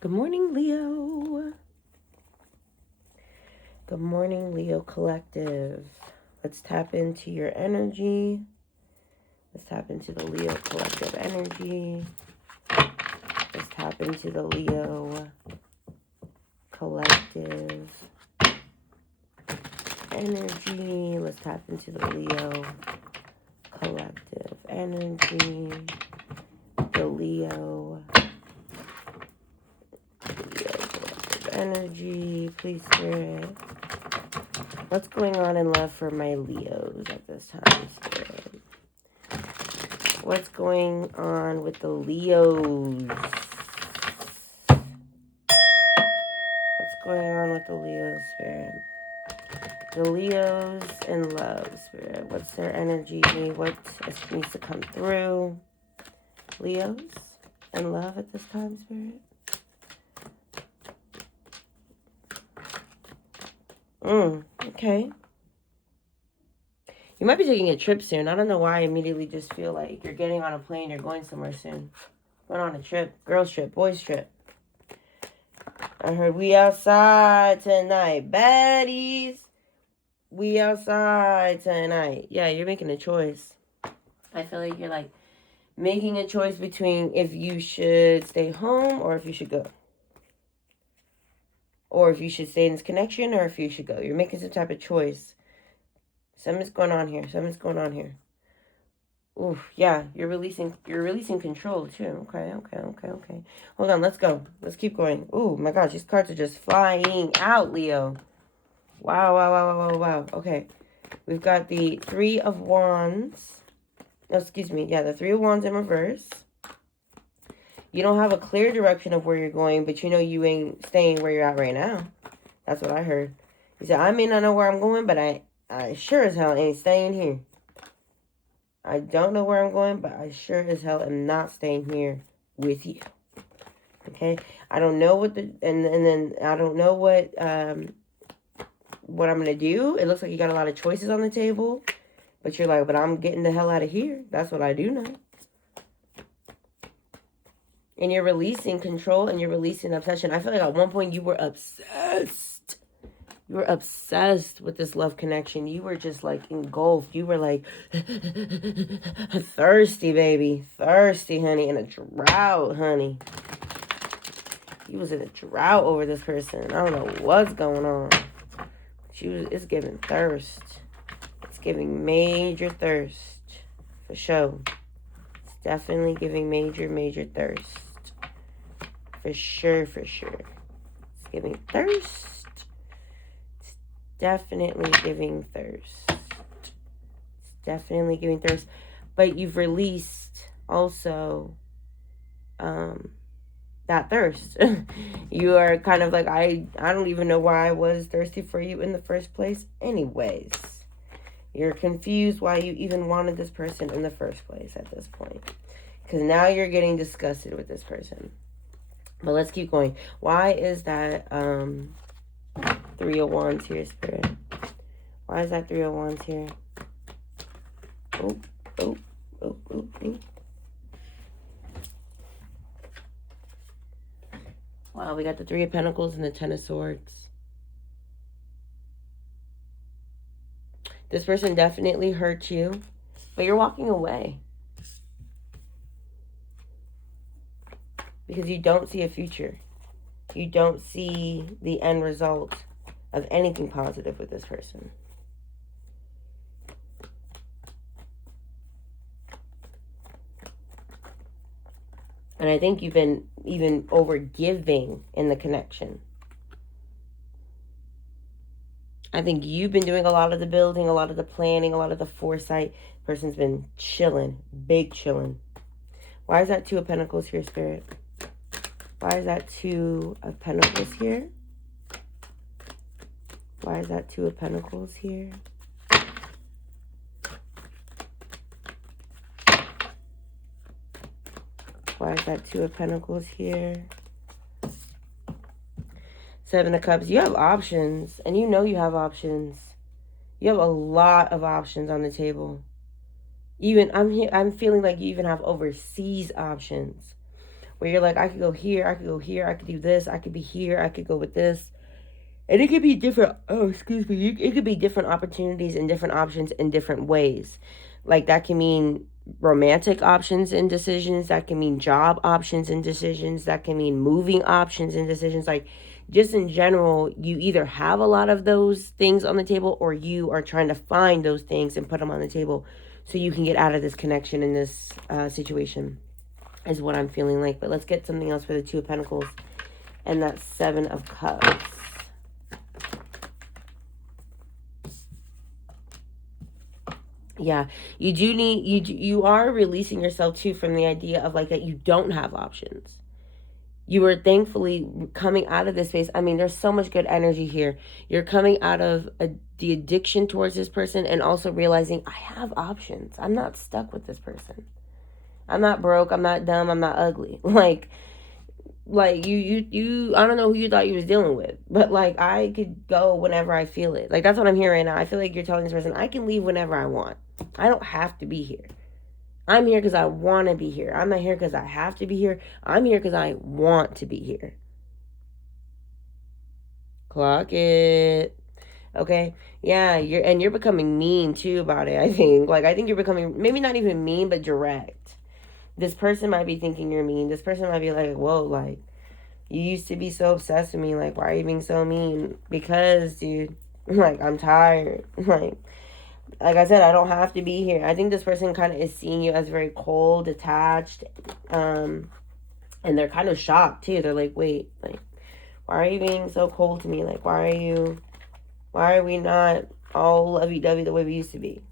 Good morning, Leo. Good morning, Leo Collective. Let's tap into your energy. Let's tap into the Leo Collective energy. Let's tap into the Leo Collective energy. Let's tap into the Leo Collective energy. The Leo Collective energy. Please, Spirit. What's going on in love for my Leos at this time, Spirit? What's going on with the Leos? What's going on with the Leos, Spirit? The Leos in love, Spirit. What's their energy? What needs to come through? Leos in love at this time, Spirit? Okay. You might be taking a trip soon. I don't know why I immediately just feel like you're getting on a plane. You're going somewhere soon. Going on a trip. Girls trip. Boys trip. I heard we outside tonight. Baddies. We outside tonight. Yeah, you're making a choice. I feel like you're like making a choice between if you should stay home or if you should go. Or if you should stay in this connection or if you should go. You're making some type of choice. Something's going on here. Ooh, yeah, you're releasing control too. Okay. Hold on, let's go. Let's keep going. Ooh, my gosh, these cards are just flying out, Leo. Wow. Okay. We've got the Three of Wands. No, excuse me. Yeah, the Three of Wands in reverse. You don't have a clear direction of where you're going, but you know you ain't staying where you're at right now. That's what I heard. You said, I may not know where I'm going, but I sure as hell ain't staying here. I don't know where I'm going, but I sure as hell am not staying here with you. Okay? I don't know what and then I don't know what I'm gonna do. It looks like you got a lot of choices on the table, but you're like, but I'm getting the hell out of here. That's what I do know. And you're releasing control and you're releasing obsession. I feel like at one point you were obsessed. You were obsessed with this love connection. You were just like engulfed. You were like thirsty, baby. Thirsty, honey. In a drought, honey. You was in a drought over this person. I don't know what's going on. It's giving thirst. It's giving major thirst. For sure. It's definitely giving major thirst. For sure. It's giving thirst. It's definitely giving thirst. But you've released also that thirst. You are kind of like, I don't even know why I was thirsty for you in the first place. Anyways, you're confused why you even wanted this person in the first place at this point. Because now you're getting disgusted with this person. But let's keep going. Why is that Three of Wands here, Spirit? Why is that Three of Wands here? Oh. Wow, we got the Three of Pentacles and the Ten of Swords. This person definitely hurt you, but you're walking away. Because you don't see a future. You don't see the end result of anything positive with this person. And I think you've been even over giving in the connection. I think you've been doing a lot of the building, a lot of the planning, a lot of the foresight. Person's been chilling, big chilling. Why is that Two of Pentacles here, Spirit? Why is that Two of Pentacles here? Why is that Two of Pentacles here? Why is that Two of Pentacles here? Seven of Cups. You have options, and you know you have options. You have a lot of options on the table. Even I'm feeling like you even have overseas options. where you're like, I could go here, I could go here, I could do this, I could be here, I could go with this. And it could be different, it could be different opportunities and different options in different ways. Like that can mean romantic options and decisions, that can mean job options and decisions, that can mean moving options and decisions. Like just in general, you either have a lot of those things on the table or you are trying to find those things and put them on the table so you can get out of this connection in this situation is what I'm feeling like. But let's get something else for the Two of Pentacles and that Seven of Cups. Yeah, you do need, you are releasing yourself too from the idea of like that you don't have options. You are thankfully coming out of this space. I mean, there's so much good energy here. You're coming out of the addiction towards this person and also realizing I have options. I'm not stuck with this person. I'm not broke. I'm not dumb. I'm not ugly. Like you I don't know who you thought you was dealing with, but like I could go whenever I feel it. Like that's what I'm hearing right now. I feel like you're telling this person I can leave whenever I want. I don't have to be here. I'm here because I want to be here. I'm not here because I have to be here. I'm here because I want to be here. Clock it. Okay. Yeah, you're becoming mean too about it, I think. Like I think you're becoming maybe not even mean, but direct. This person might be thinking you're mean. This person might be like, whoa, like you used to be so obsessed with me. Like, why are you being so mean? Because, dude, like, I'm tired. Like I said, I don't have to be here. I think this person kind of is seeing you as very cold, detached, and they're kind of shocked too. They're like, wait, like, why are you being so cold to me? Like, why are we not all lovey-dovey the way we used to be?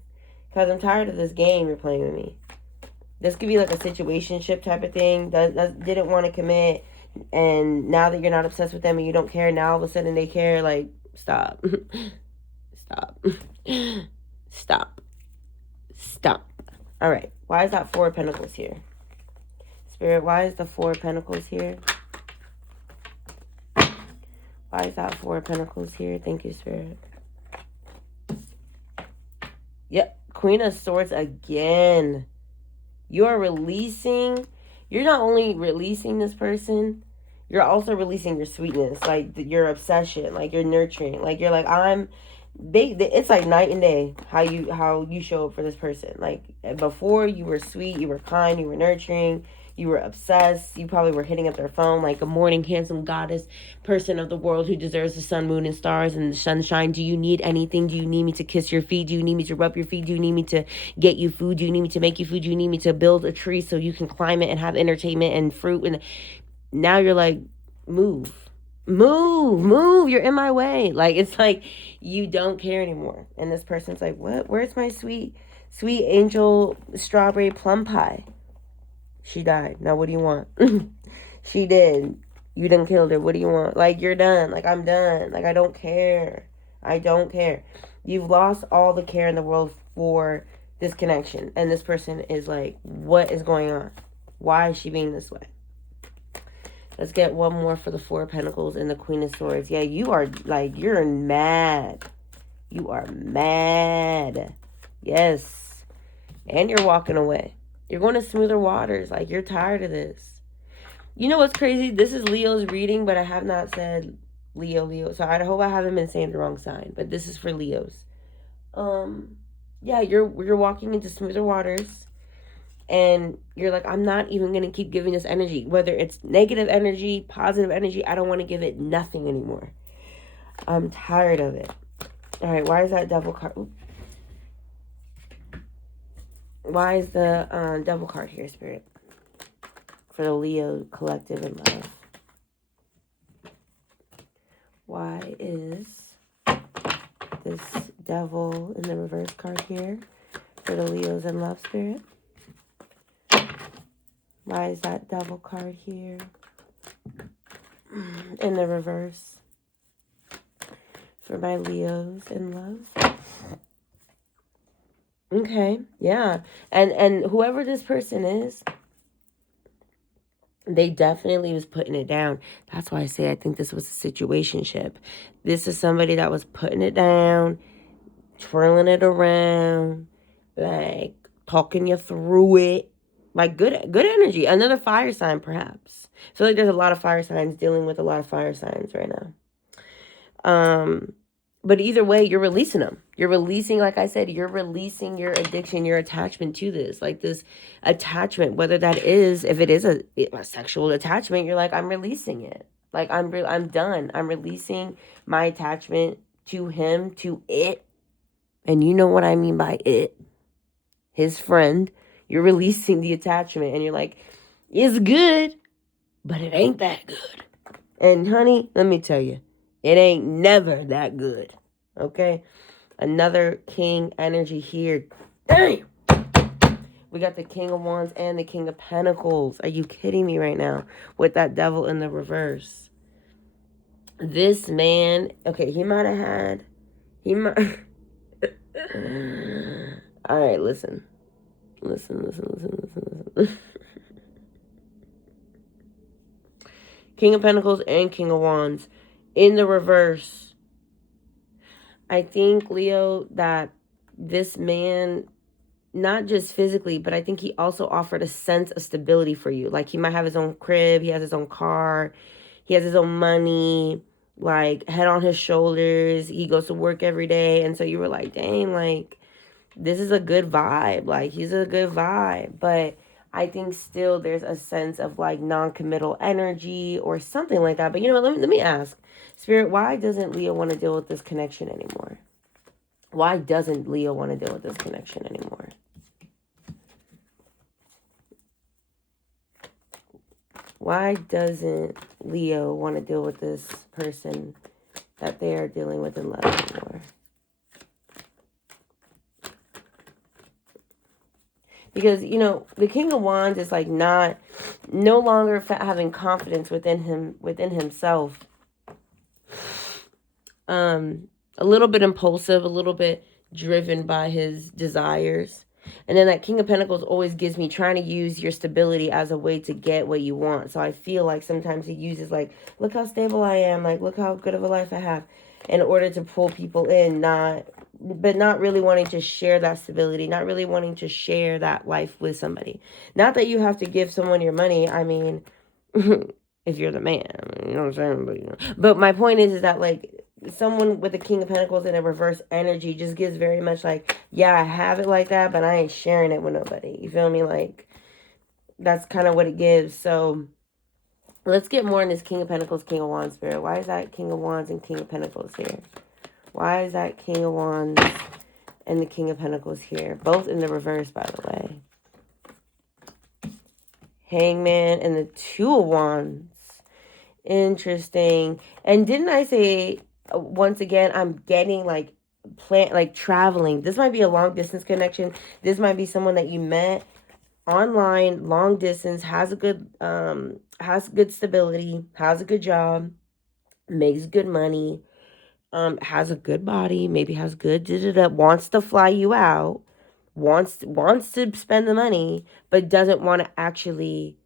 Because I'm tired of this game you're playing with me. This could be like a situationship type of thing. Didn't want to commit, and now that you're not obsessed with them and you don't care, now all of a sudden they care. Like, stop. Stop. Stop. Stop. All right. Why is that Four of Pentacles here? Spirit, why is the Four of Pentacles here? Why is that Four of Pentacles here? Thank you, Spirit. Yep. Queen of Swords again. You are releasing. You're not only releasing this person, you're also releasing your sweetness, like your obsession, like your nurturing. Like you're like, it's like night and day how you show up for this person. Like before you were sweet, you were kind, you were nurturing, you were obsessed, you probably were hitting up their phone like a morning handsome goddess, person of the world who deserves the sun, moon, and stars and the sunshine. Do you need anything? Do you need me to kiss your feet? Do you need me to rub your feet? Do you need me to get you food? Do you need me to make you food? Do you need me to build a tree so you can climb it and have entertainment and fruit? And now you're like, move, you're in my way. Like it's like you don't care anymore. And this person's like, what? Where's my sweet angel strawberry plum pie? She died. Now what do you want? She did. You done killed her. What do you want? Like you're done. Like I'm done. Like I don't care. You've lost all the care in the world for this connection. And this person is like, what is going on? Why is she being this way? Let's get one more for the Four of Pentacles and the Queen of Swords. Yeah, you are like, you're mad. You are mad. Yes. And you're walking away. You're going to smoother waters. Like, you're tired of this. You know what's crazy? This is Leo's reading, but I have not said Leo. So I hope I haven't been saying the wrong sign. But this is for Leos. Yeah, you're walking into smoother waters. And you're like, I'm not even going to keep giving this energy. Whether it's negative energy, positive energy, I don't want to give it nothing anymore. I'm tired of it. All right, why is that Devil card? Oops. Why is the Devil card here, Spirit? For the Leo collective in love. Why is this Devil in the reverse card here for the Leos in love, Spirit? Why is that Devil card here in the reverse for my Leos in love? Okay, yeah. And whoever this person is, they definitely was putting it down. That's why I say I think this was a situationship. This is somebody that was putting it down, twirling it around, like talking you through it. Like good energy. Another fire sign, perhaps. I feel like there's a lot of fire signs dealing with a lot of fire signs right now. But either way, you're releasing them. You're releasing, like I said, you're releasing your addiction, your attachment to this. Like this attachment, whether that is, if it is a sexual attachment, you're like, I'm releasing it. Like I'm done. I'm releasing my attachment to him, to it. And you know what I mean by it. His friend. You're releasing the attachment and you're like, it's good, but it ain't that good. And honey, let me tell you, it ain't never that good. Okay? Another king energy here. Damn! We got the King of Wands and the King of Pentacles. Are you kidding me right now? With that devil in the reverse. This man, okay, he might have had, all right, listen. King of Pentacles and King of Wands in the reverse. I think, Leo, that this man, not just physically, but I think he also offered a sense of stability for you. Like he might have his own crib, he has his own car, he has his own money, like head on his shoulders, he goes to work every day. And so you were like, dang, like this is a good vibe. Like he's a good vibe. But I think still there's a sense of like non-committal energy or something like that. But you know what, let me ask, Spirit, why doesn't Leo want to deal with this connection anymore? Why doesn't Leo want to deal with this connection anymore? Why doesn't Leo want to deal with this person that they are dealing with in love anymore? Because, you know, the King of Wands is like no longer having confidence within himself. A little bit impulsive, a little bit driven by his desires. And then that King of Pentacles always gives me trying to use your stability as a way to get what you want. So I feel like sometimes he uses like, look how stable I am. Like, look how good of a life I have, in order to pull people in, but not really wanting to share that stability, not really wanting to share that life with somebody. Not that you have to give someone your money. I mean, if you're the man, you know what I'm saying? But, you know. But my point is that like someone with the King of Pentacles in a reverse energy just gives very much like, yeah, I have it like that, but I ain't sharing it with nobody. You feel me? Like that's kind of what it gives. So let's get more in this King of Pentacles, King of Wands spirit. Why is that King of Wands and King of Pentacles here? Why is that King of Wands and the King of Pentacles here? Both in the reverse, by the way. Hangman and the Two of Wands. Interesting. And didn't I say, once again, I'm getting like traveling. This might be a long distance connection. This might be someone that you met online, long distance, has good stability, has a good job, makes good money. Has a good body, maybe has good wants to fly you out, wants to spend the money, but doesn't want to actually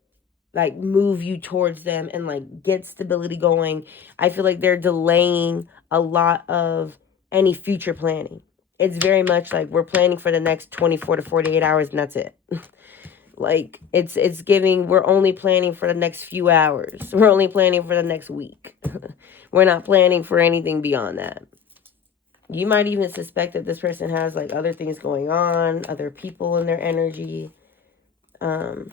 like move you towards them and like get stability going. I feel like they're delaying a lot of any future planning. It's very much like we're planning for the next 24 to 48 hours and that's it. Like it's giving, we're only planning for the next few hours. We're only planning for the next week. We're not planning for anything beyond that. You might even suspect that this person has like other things going on, other people in their energy. I'm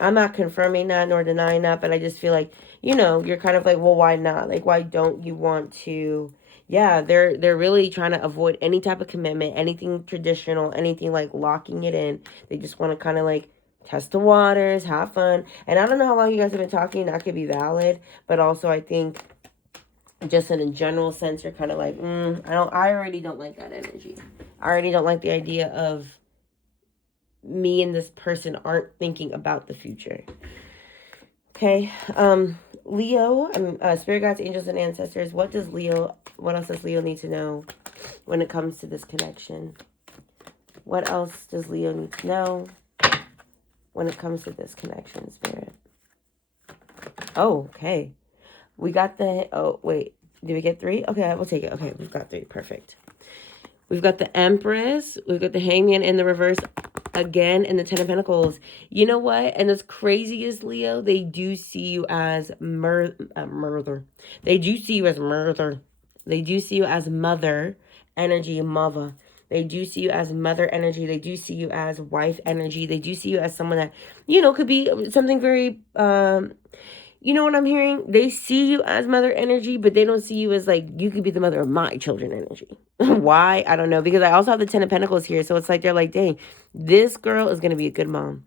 not confirming that nor denying that, but I just feel like, you know, you're kind of like, well, why not? Like, why don't you want to? Yeah, they're really trying to avoid any type of commitment, anything traditional, anything like locking it in. They just want to kind of like test the waters, have fun. And I don't know how long you guys have been talking. That could be valid, but also I think just in a general sense, you're kind of like, I already don't like that energy. I already don't like the idea of me and this person aren't thinking about the future. Okay. Leo, spirit guides, angels, and ancestors. What else does Leo need to know when it comes to this connection? What else does Leo need to know when it comes to this connection, spirit? Oh, okay. We got wait, did we get 3? Okay, we'll take it. Okay, we've got 3. Perfect. We've got the Empress. We've got the Hangman in the reverse. again in the Ten of Pentacles. You know what? And as crazy as Leo, they do see you as murder. They do see you as murder. They do see you as mother energy, mother. They do see you as mother energy. They do see you as wife energy. They do see you as someone that, you know, could be something very, you know what I'm hearing? They see you as mother energy, but they don't see you as like, you could be the mother of my children energy. Why? I don't know. Because I also have the Ten of Pentacles here. So it's like, they're like, dang, this girl is going to be a good mom.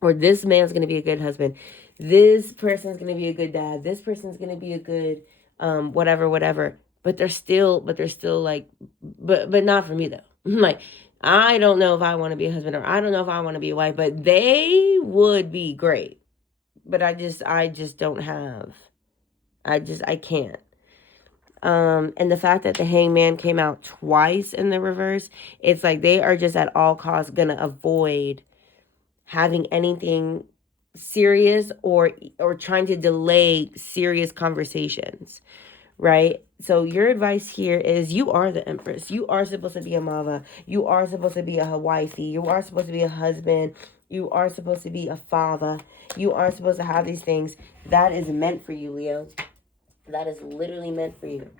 Or this man's going to be a good husband. This person's going to be a good dad. This person's going to be a good, whatever. But they're still like, but not for me though. Like, I don't know if I want to be a husband, or I don't know if I want to be a wife, but they would be great. But I just don't have, I can't. And the fact that the Hangman came out twice in the reverse, it's like they are just at all costs gonna avoid having anything serious or trying to delay serious conversations, right? So your advice here is, you are the Empress. You are supposed to be a mama. You are supposed to be a wifey. You are supposed to be a husband. You are supposed to be a father. You are supposed to have these things. That is meant for you, Leo. That is literally meant for you.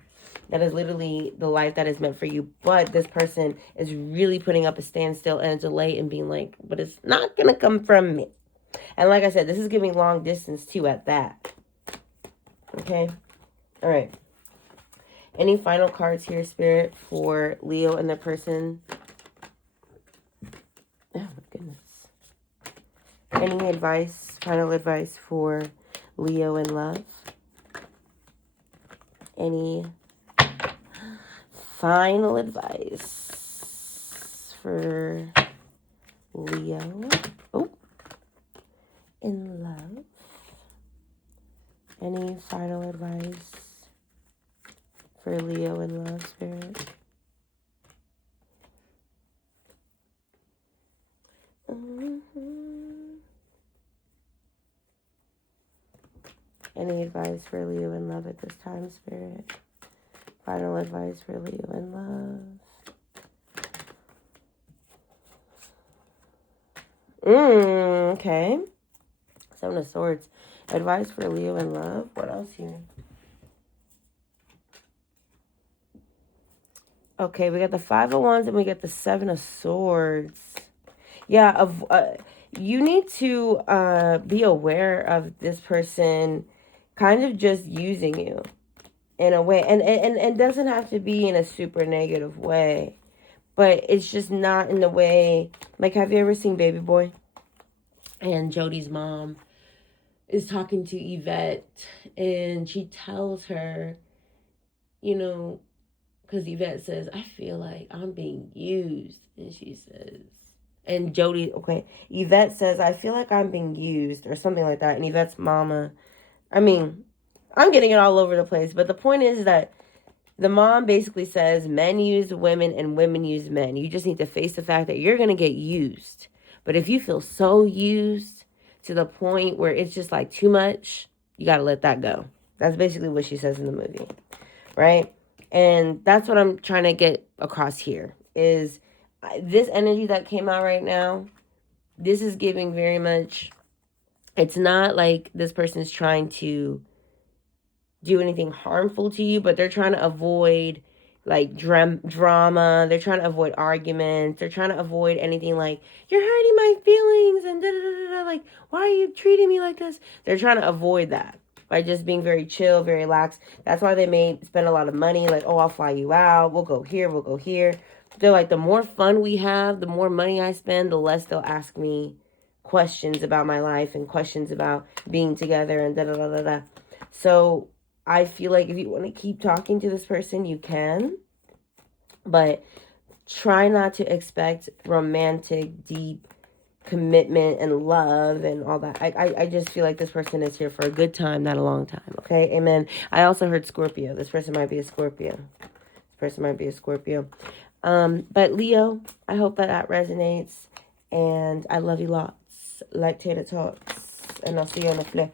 That is literally the life that is meant for you. But this person is really putting up a standstill and a delay and being like, but it's not going to come from me. And like I said, this is giving long distance too at that. Okay? All right. Any final cards here, Spirit, for Leo and their person? Oh, my goodness. Any advice, final advice for Leo in love? Any final advice for Leo in love? Any final advice for Leo in love, Spirit? Any advice for Leo in love at this time, Spirit? Final advice for Leo in love. Okay. Seven of Swords. Advice for Leo in love. What else here? Okay, we got the Five of Wands and we got the Seven of Swords. Yeah, you need to be aware of this person kind of just using you in a way. And it doesn't have to be in a super negative way. But it's just not in the way. Like, have you ever seen Baby Boy? And Jody's mom is talking to Yvette. And she tells her, you know, because Yvette says, I feel like I'm being used. And she says, and Jody, okay, Yvette says, I feel like I'm being used, or something like that. And Yvette's mama, I mean, I'm getting it all over the place. But the point is that the mom basically says, men use women and women use men. You just need to face the fact that you're going to get used. But if you feel so used to the point where it's just like too much, you got to let that go. That's basically what she says in the movie, right? And that's what I'm trying to get across here is this energy that came out right now. This is giving very much, it's not like this person is trying to do anything harmful to you, but they're trying to avoid like drama. They're trying to avoid arguments. They're trying to avoid anything like, you're hurting my feelings and da-da-da-da-da. Like, why are you treating me like this? They're trying to avoid that by just being very chill, very relaxed. That's why they may spend a lot of money. Like, oh, I'll fly you out. We'll go here. We'll go here. They're like, the more fun we have, the more money I spend, the less they'll ask me questions about my life and questions about being together and da-da-da-da-da. So I feel like if you want to keep talking to this person, you can. But try not to expect romantic, deep commitment and love and all that. I just feel like this person is here for a good time, not a long time. Okay, amen. I also heard Scorpio. This person might be a Scorpio. This person might be a Scorpio. But Leo, I hope that resonates. And I love you lots. Like Tater Tots. And I'll see you on the flip.